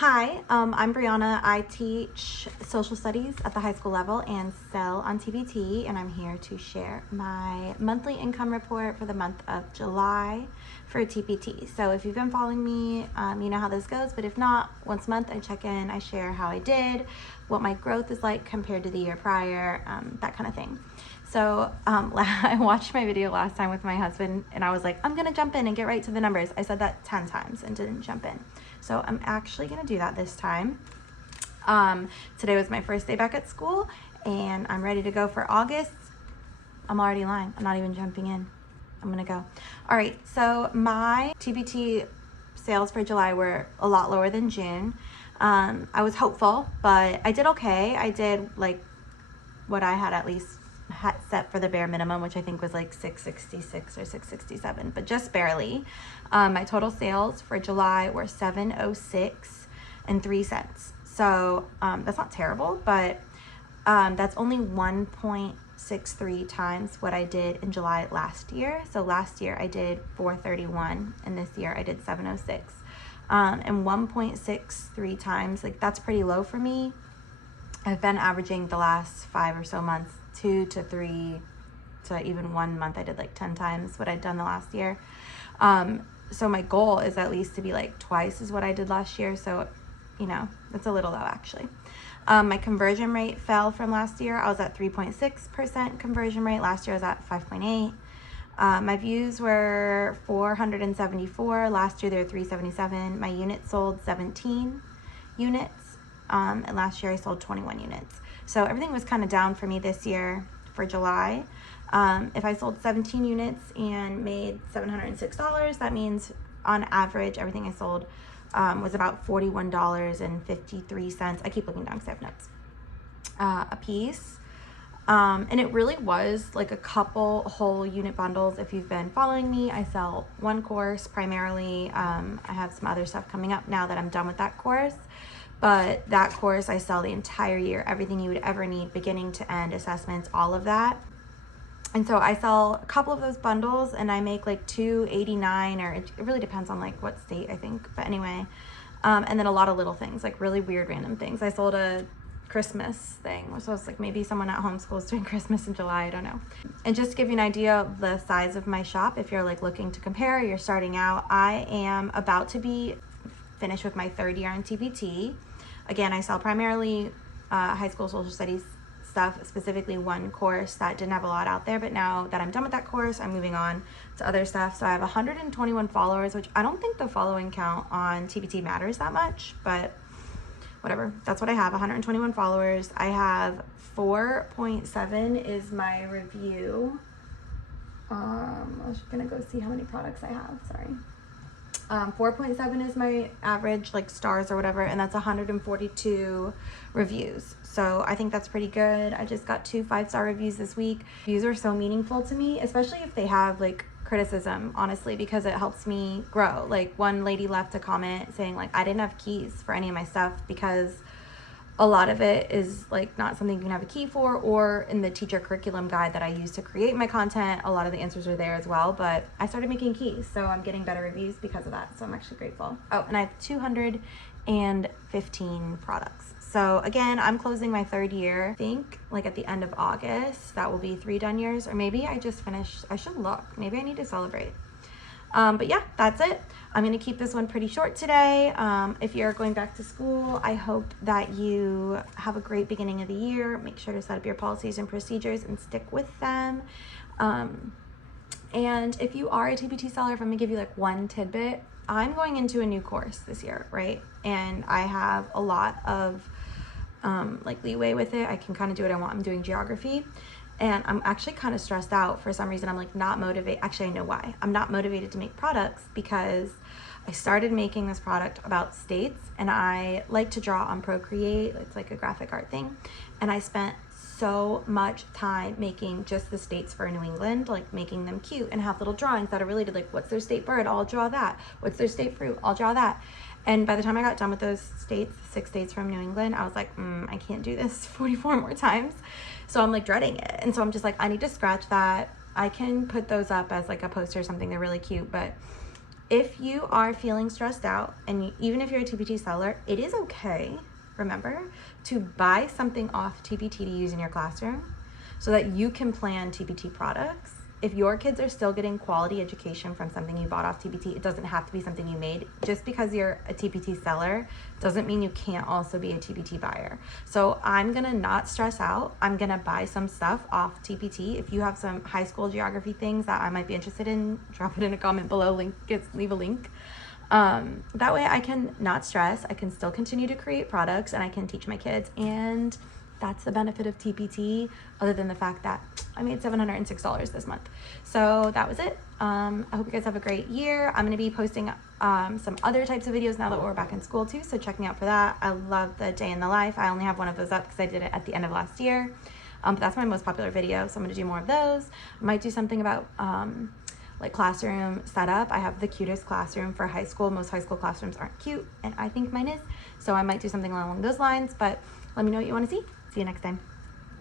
Hi, I'm Brianna. I teach social studies at the high school level and sell on TPT, and I'm here to share my monthly income report for the month of July for TPT. So if you've been following me, you know how this goes, but if not, once a month I check in, I share how I did, what my growth is like compared to the year prior, that kind of thing. So I watched my video last time with my husband and I was like, I'm gonna jump in and get right to the numbers. I said that 10 times and didn't jump in. So I'm actually gonna do that this time. Today was my first day back at school and I'm ready to go for August. I'm already lying, I'm not even jumping in. I'm gonna go. All right, so my TPT sales for July were a lot lower than June. I was hopeful, but I did okay. I did like what I had at least set for the bare minimum, which I think was like 666 or 667, but just barely. My total sales for July were 706 and 3 cents. So that's not terrible, but that's only 1.63 times what I did in July last year. So last year I did 431 and this year I did 706. And 1.63 times, like that's pretty low for me. I've been averaging the last 5 or so months 2 to 3 to even 1 month I did like 10 times what I'd done the last year. So my goal is at least to be like twice as what I did last year. So, you know, that's a little low actually. My conversion rate fell from last year. I was at 3.6% conversion rate. Last year I was at 5.8. My views were 474. Last year they were 377. My units sold 17 units. And last year I sold 21 units. So everything was kind of down for me this year for July. If I sold 17 units and made $706, that means on average everything I sold was about $41.53. I keep looking down because I have notes. A piece. And it really was like a couple whole unit bundles. If you've been following me, I sell one course primarily. I have some other stuff coming up now that I'm done with that course. But that course I sell the entire year, everything you would ever need, beginning to end, assessments, all of that. And so I sell a couple of those bundles and I make like $289, or it really depends on like what state I think, but anyway. And then a lot of little things, like really weird random things. I sold a Christmas thing, which was like maybe someone at homeschool is doing Christmas in July, I don't know. And just to give you an idea of the size of my shop, if you're like looking to compare, you're starting out, I am about to be finished with my 3rd year in TPT. Again, I sell primarily high school social studies stuff, specifically one course that didn't have a lot out there, but now that I'm done with that course, I'm moving on to other stuff. So I have 121 followers, which I don't think the following count on TPT matters that much, but whatever, that's what I have, 121 followers. I have 4.7 is my review. I was gonna go see how many products I have, sorry. 4.7 is my average, like stars or whatever, and that's 142 reviews. So I think that's pretty good. I just got 2 5-star reviews this week. Reviews are so meaningful to me, especially if they have like criticism, honestly, because it helps me grow. Like one lady left a comment saying like I didn't have keys for any of my stuff because a lot of it is like not something you can have a key for, or in the teacher curriculum guide that I use to create my content, a lot of the answers are there as well, but I started making keys, so I'm getting better reviews because of that, so I'm actually grateful. Oh, and I have 215 products. So again, I'm closing my 3rd year, I think like at the end of August, that will be 3 done years, or maybe I just finished, I should look, maybe I need to celebrate. But yeah, that's it. I'm going to keep this one pretty short today. If you're going back to school, I hope that you have a great beginning of the year. Make sure to set up your policies and procedures and stick with them. And if you are a TPT seller, if I'm going to give you like one tidbit, I'm going into a new course this year, right? And I have a lot of like leeway with it. I can kind of do what I want. I'm doing geography. And I'm actually kind of stressed out for some reason. I'm like not motivated. Actually, I know why. I'm not motivated to make products because I started making this product about states and I like to draw on Procreate. It's like a graphic art thing. And I spent so much time making just the states for New England, like making them cute and have little drawings that are related. Like what's their state bird? I'll draw that. What's their state fruit? I'll draw that. And by the time I got done with those states, 6 states from New England, I was like, I can't do this 44 more times. So I'm like dreading it. And so I'm just like, I need to scratch that. I can put those up as like a poster or something. They're really cute, but if you are feeling stressed out, and even if you're a TPT seller, it is okay, remember, to buy something off TPT to use in your classroom so that you can plan TPT products. If your kids are still getting quality education from something you bought off TPT, it doesn't have to be something you made. Just because you're a TPT seller doesn't mean you can't also be a TPT buyer. So I'm gonna not stress out. I'm gonna buy some stuff off TPT. If you have some high school geography things that I might be interested in, drop it in a comment below, leave a link. That way I can not stress, I can still continue to create products, and I can teach my kids. And that's the benefit of TPT, other than the fact that I made $706 this month. So that was it. I hope you guys have a great year. I'm gonna be posting some other types of videos now that we're back in school too, so check me out for that. I love the day in the life. I only have one of those up because I did it at the end of last year. But that's my most popular video, so I'm gonna do more of those. I might do something about like classroom setup. I have the cutest classroom for high school. Most high school classrooms aren't cute, and I think mine is. So I might do something along those lines, but let me know what you want to see. See you next time.